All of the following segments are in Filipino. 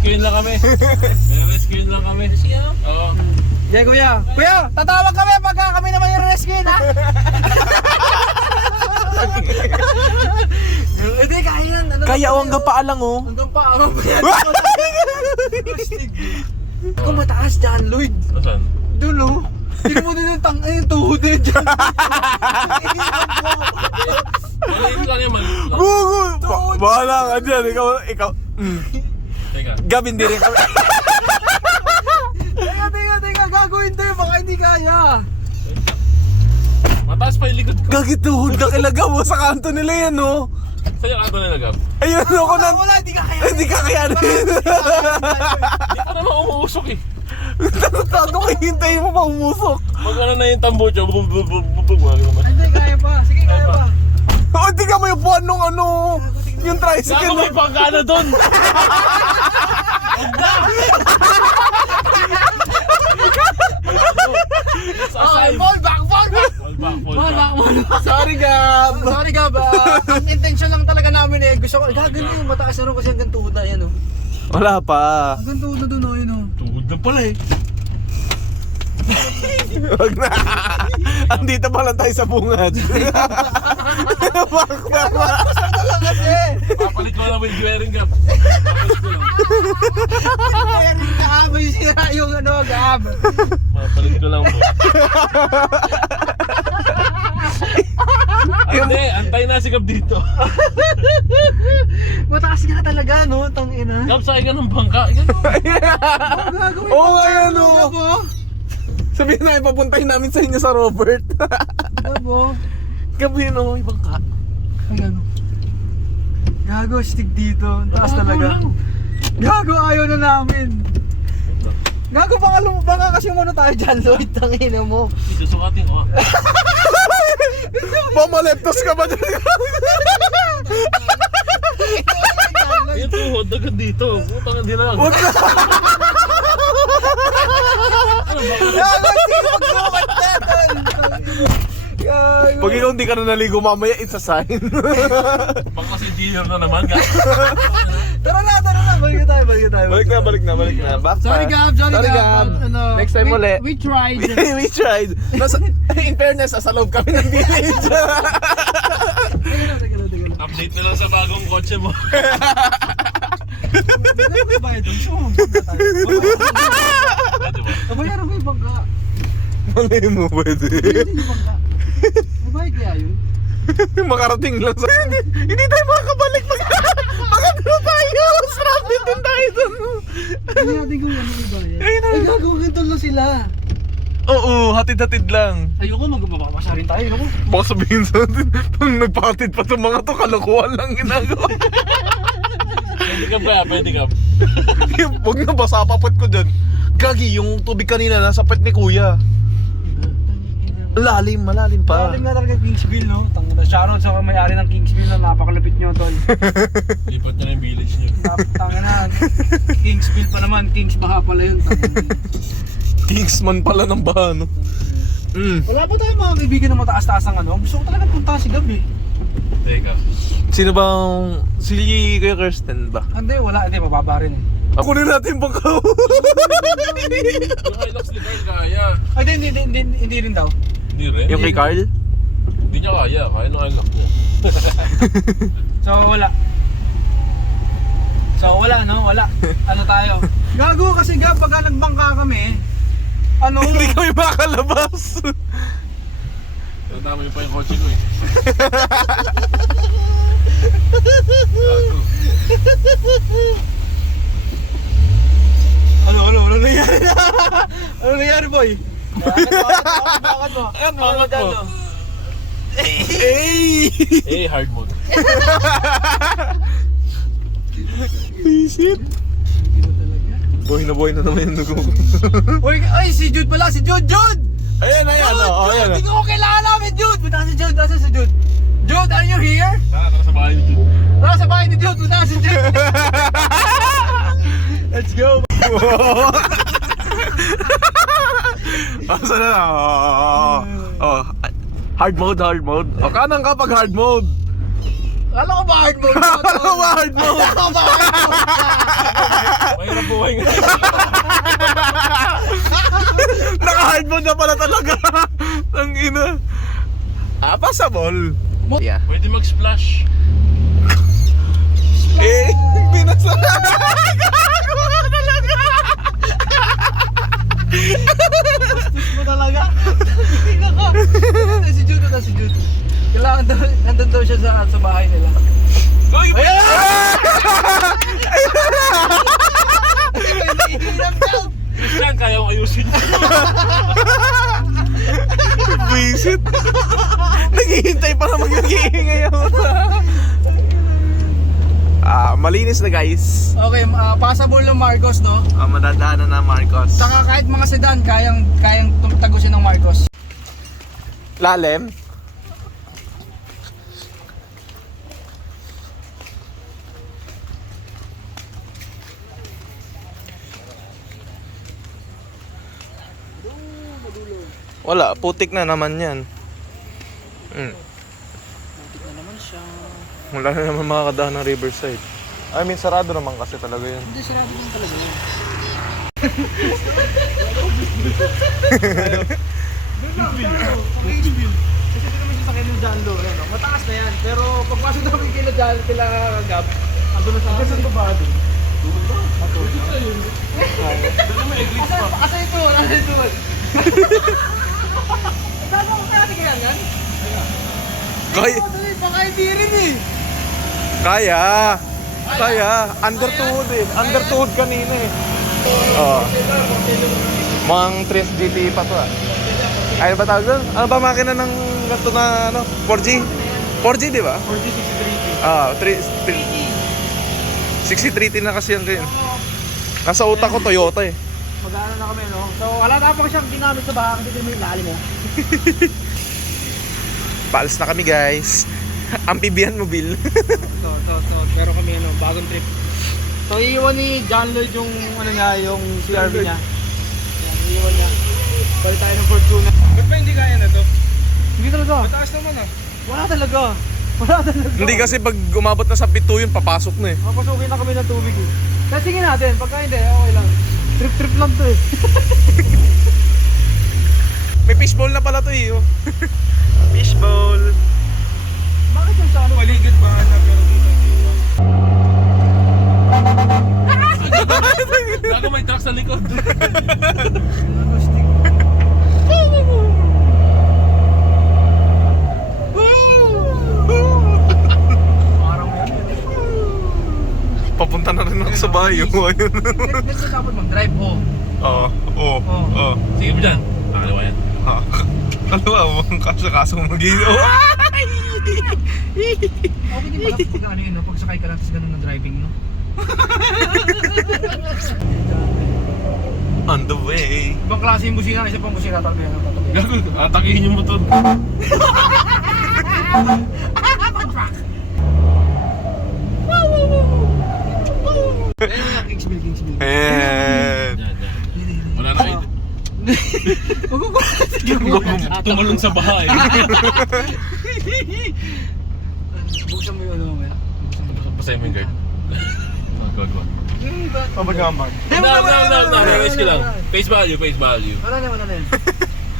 Rescuein lang kami. May rescuein lang kami. Oo. Yeah, kuya. Kuya, tatawag kami pagka kami naman yung rescue, ha? Hindi, kaya yan. Ano Kaya o hanggang paa lang oh. Hanggang pa, ano ba yan? Kung mataas dyan, Lloyd. Saan? Doon, oh. Tignan mo din yung tuhod na yun dyan. Maliit lang yan, maliit lang. Gugu! Bahala ka dyan, ikaw. Teka. Gab, hindi rin kami. Teka, gagawin tayo, baka hindi kaya. Mataas pa yung likod ko. Gagit tuhod na kilaga mo sa kanto nila yan oh. Sa'yo ka ito nilagap. Ayun ako na. Wala, hindi ka kaya. Hindi ka kaya na. Hindi pa naman umuusok eh. Tago kayo, hintayin mo pa umusok. Mag-ano na yung tambocho. Hindi, kaya pa. Sige, kaya pa. O, hindi ka may upuan nung ano, yung Saan tricycle. may pagkana doon? Fall back. Fall back. Sorry, Gab. Sorry, Gab. Ang intention lang talaga namin eh. Gusto ko, gagawin yung mataas na rin kasi hanggang tuhod na yan, oh. Wala pa. Hanggang tuhod na doon, oh, yun, oh. Tuhod na pala eh. Wag na. Andito pa lang tayo sa bungad. Papalit ko lang with wearing gap. Kaya rin na may sira yung ano, Gab. Papalit ko lang po. Hindi, antay na si Gab dito. Mataas nga talaga, no? Tangina. Gab, sakay ka ng bangka. Gagawin Oo mo nga yan, ano, oh. Gab, oh. Sabihin na, ipapuntahin namin sa inyo sa Robert. Gab, oh. Gabi no, ibang ka. Ay, gago. Gago, stick dito. Ang taas talaga. Gago, ayaw na namin. Gago, baka kasi muna tayo dyan, Lloyd. Tangina mo. Susukatin ko. Mamaleptos ka ba dyan? Yung tuhod, agad dito. Putang hindi lang. Huwag na. Gago, sige, magbukat na, tol. Gago. Pag ikaw hindi ka na naligo mamaya, it's a sign. Pag kasi dealer na naman, Gab. Tara na. Balik na tayo. Balik na. Back Sorry, pa. Gab. Ano, Next time ulit. We tried. We tried. In fairness, nasa loob kami ng village. Teka lang. Update na lang sa bagong kotse mo. Bayad doon. So, Pwede ba? bayaran mo yung bangka. Malay mo, pwede. Hindi yung bangka. Mabayad kaya yun? Makarating lang sa... Hindi tayo makakabalik. Makadalo tayo. Stranded din tayo dun. Hindi natin kung ano yung bayad. Ayun na. Ay, gagawin ganito lang sila. Oo, hatid-hatid lang. Ayoko, magbabakasya rin tayo. Ako. Baka sabihin sa atin, nagpakatid pa itong mga to, kalokohan lang ginagawa. Pwede ka ba? Pwede ka. Huwag na, basa papat ko dyan. Gagi, yung tubig kanina nasa pet ni kuya. Malalim pa. Malalim nga talaga Kingsville, no? Tangina, shoutout sa may-ari ng Kingsville, no? Napakalapit nyo, tol. Lipat na yung village niyo. Tangina, Kingsville pa naman, Kings Baha pala yun. Kingsman pala ng baha, no? Wala pa tayo mga kaibigan na mataas-taas ang ano. Gusto ko talaga punta si Gabi. Teka. Sino bang... Si Kuya Kirsten ba? Hindi, wala. Hindi, mababa rin eh. Ako rin natin bangkaw. Yung Hilux ni Carl kaya. Ay, hindi rin daw. Hindi rin. Yung kay Carl? Hindi niya kaya. Kaya nung Hilux niya. So, wala. No? Wala. Ano tayo? Gago kasi Gab, pagka nagbangka kami, ano? Hindi kami makalabas. Pero dami pa yung kotse ko eh. Ano nangyari na? Ano nangyari, boy? Bakit mo? Bakit mo? Hey! Hard mode. Shit. Boy na naman yung dugo ko. Uy, ay, si Jude pala, si Jude! Ayan. Ayan. Hindi ko kailangan namin, Jude! Nasa si Jude? Jude, are you here? Tara sa bahay ni Jude. Tara sa bahay ni Jude, punta si Jude! Let's go! Asa na? Hard mode. O, kanan ka pag hard mode. Alam ko ba hard mode? Alam ko ba hard mode? Alam ko ba hard mode? Mahirap Travel. Yeah. Pwede mag-splash. Eh, binasa. Bastos mo talaga. Si Jude na si Jude. Kailangan daw, nandun daw siya sa bahay nila. Uy! Ayan! Naiinom daw. Christian, kaya kong ayusin. Visit. Naghihintay pa naman yung iingay ako. Malinis na guys. Okay, passable ng Marcos, no? Madadaanan na Marcos. Saka kahit mga sedan, kayang tagusin ng Marcos. Lalim. Wala, putik na naman yan. Putik na naman siya. Wala na naman makakadaan ng Riverside. I mean, sarado naman kasi talaga yan. Hindi, sarado naman talaga yan. Kasi hindi naman siya sakay ng John Lo. Mataas na yan. Pero pagpasok namin kila John, kila Gab, andun na sa akin. Saan ba doon? Asa ito? Asa ito? Saan mo kaya kaya yan? Kaya, Baka hindi rin eh. kaya. Undertood eh. Undertood kanina eh. Oo. Mga 3 GT pa to ah. Ay, ba tawag doon? Ano ba makina ng ganito na ano? 4G? 4G di ba? 4G 63. Ah, 63T na kasi yan kayo. Nasa utak ko Toyota eh. Mag-ano na kami, no? So, wala na pa siyang ginamit sa bahay kasi may lalim mo. Paalis na kami guys. Amphibian mobile. So, pero kami, bagong trip. So, iiwan ni John Lloyd yung, yung CRV niya. Yan, iiwan niya. Balik tayo ng Fortuna. Ba't ba hindi kaya na to? Hindi talaga. Mataas naman ah. Wala talaga. Hindi kasi pag umabot na sa pito yun, papasok na eh. Mapasukin na kami ng tubig eh. Testingin natin. Pagka hindi, okay lang. Trip lang to eh. May fishbowl na pala to eh. Oh. Fishbowl. Bakit yung sa ano? Paligid pa na pero dito. Gago may truck sa likod. Ano, stick? Parang yan. Papunta na rin ako sa bayo. Ayun. Ganito dapat mag-drive, oh. Oo. Sige mo dyan. Nakaliwa yan. Kalawa mo ang kasakasang mag-ino. Okay din pala pag ano yun, no? Pag sakay ka lang tapos ganun na driving, no? On the way. Ibang klase yung busina, isa pang busina talaga yan. Gago, atakihin yung motor. Kingsville. And Yan. Wala na kayo. Tumalon sa bahay. Buksan mo yung ano mamaya. Pasay mo yung guard. Go. Pabagaman. Re-rescue lang. Face value. Wala na yan.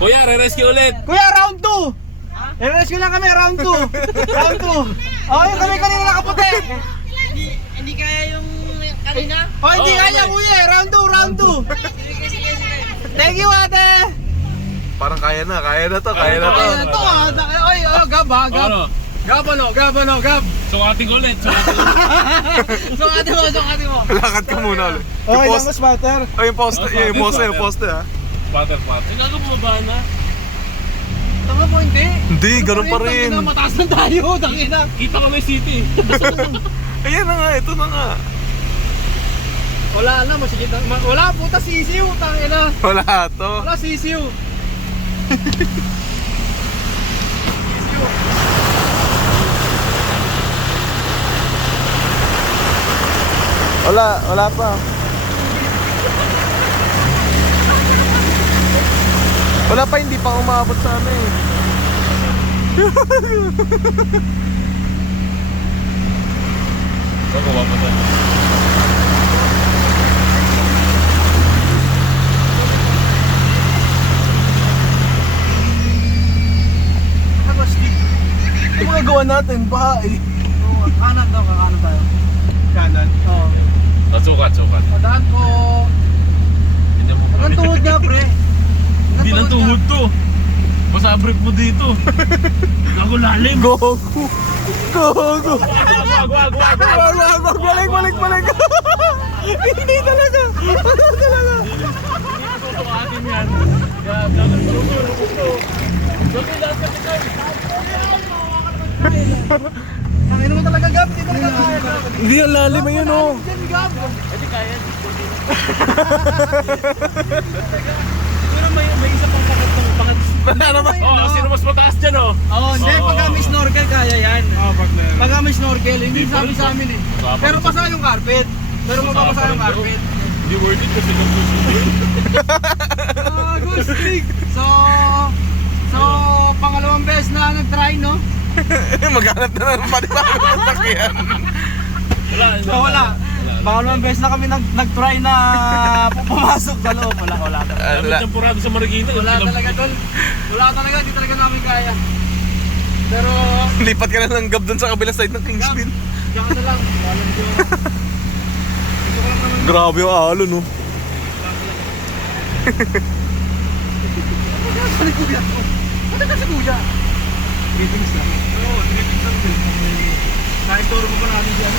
Kuya, re-rescue ulit. Kuya, round 2! I-rescue lang kami, round 2! Round 2! Okay, kami kanina nakaputi! Hindi kaya yung kanina? Oh, hindi Oh, kaya okay. kuya, round 2! Thank you, ate! Parang kaya na to. Kaya na to ah! Oy, Gab ha, Gab! Ano? Gab! Sukatin ko ulit. Sungati mo! Lakad ka muna ulit. Okay, Yung lang mas matter. Oh, yung poste ha. Pater. Gago bumaba na. Tama po, hindi. Hindi, ganun pa rin. Tangina, mataas na tayo, tangina. Kita ko na yung city. Ayan na nga, ito na nga. Wala na, masigit na. Wala, puta, sisiw, tangina. Wala to. Wala, sisiw. Wala pa. Wala pa, hindi pa umabot sa ano eh. Gago bumaba na. Agostik. ginagawa natin, baha eh. Oo, kanan daw, kakanan tayo. Kanan. Oo. Sukat. Madaan po. Hanggang tuhod nga, pre. Hindi lang tuhod to. Basta brief mo dito. Gago lalim. Gogo. Gogo. Wag. Balik. Hindi talaga. Tutukatin yan. Gago. Gago lahat kasi kayo. Ang ino mo talaga, Gab. Hindi talaga kaya. Hindi ang lalim ayun oh. Diyan, Gab. Hindi kaya. Pero may isa pang pakat. Ano ba? Oh, sino mas mataas dyan oh? Oo, hindi. Pagka may snorkel, kaya yan. Pagka may snorkel, hindi sabi sa amin eh. Dapat. Pero basa yung carpet. Pero mababasa yung carpet. Hindi worth it kasi lang gusto. Gustig! So, pangalawang beses na nag-try, no? Maghanap na ng panibagong sasakyan. Wala. Pangalawang beses na kami nag-try na pumasok sa loob. Wala. Kami tempurado sa Marikina. Wala talaga, tol. Wala talaga, hindi talaga namin kaya. Pero, Lipat ka na ng Gab dun sa kabilang side ng Kingston. diyan ka na lang. Walang Diyos. Gusto ko lang naman. Grabe yung alo no. Ano si Kuya? Ano ka si Kuya? Meetings lang. Oo, meetings lang din. Naituro mo pa natin dyan.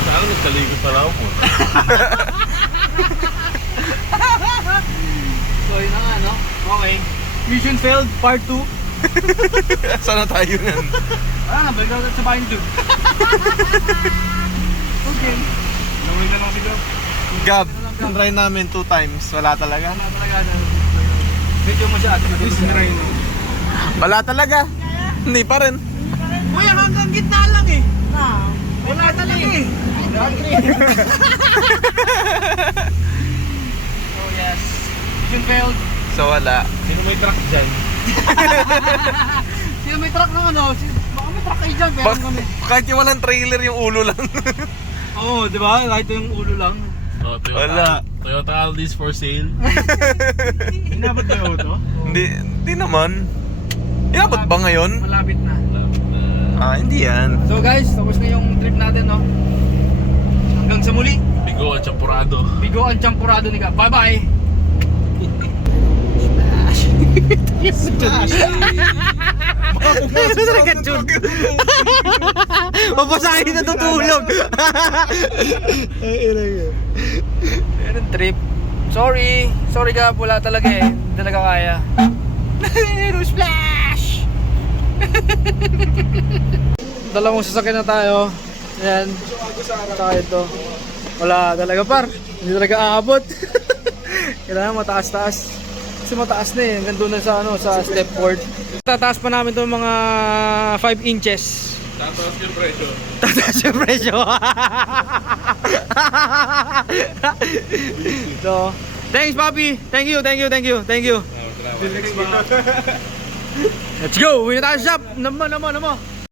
Saan nagkaligod pala ako? So yun na nga, no? Okay. Mission failed, part 2. Sana tayo yan. Ah, balik natin sa bahay doon. Okay. Nawin na lang sigaw. Gab, try namin 2 times. Wala talaga. Wala talaga na. Medyo masyado. Wala talaga. Hindi pa rin. Kuya, hanggang gitna lang eh. Wala talaga eh. So yes. Mission failed. So wala. Sino may truck dyan? Sino may truck ng ano? Baka may truck kayo dyan, pero kami. Kahit yung walang trailer yung ulo lang. Oo, di ba? Kahit yung ulo lang. Oh, Wala. Toyota Altis for sale. Inabot ba yung auto? Hindi naman. Inabot ba ngayon? Malapit na. Hindi yan. So guys, tapos na yung trip natin, no? Hanggang sa muli. Bigo at champurado. Bigo ang champurado ni Gab. Bye-bye! Mapasahin na tutulog. Yan ang trip. Sorry Gab, wala talaga eh. Hindi talaga kaya. Splash! Dalawang sasakyan na tayo. Ayan. Tsaka ito. Wala talaga par. Hindi talaga aabot. Kailangan mataas-taas. Kasi mataas na eh. Hanggang doon na sa, sa step board. Tataas pa namin itong mga 5 inches. Tataas yung presyo. Tataas yung presyo. So, thanks Papi. Thank you. Let's go. Uwi na tayo sa shop. Naman.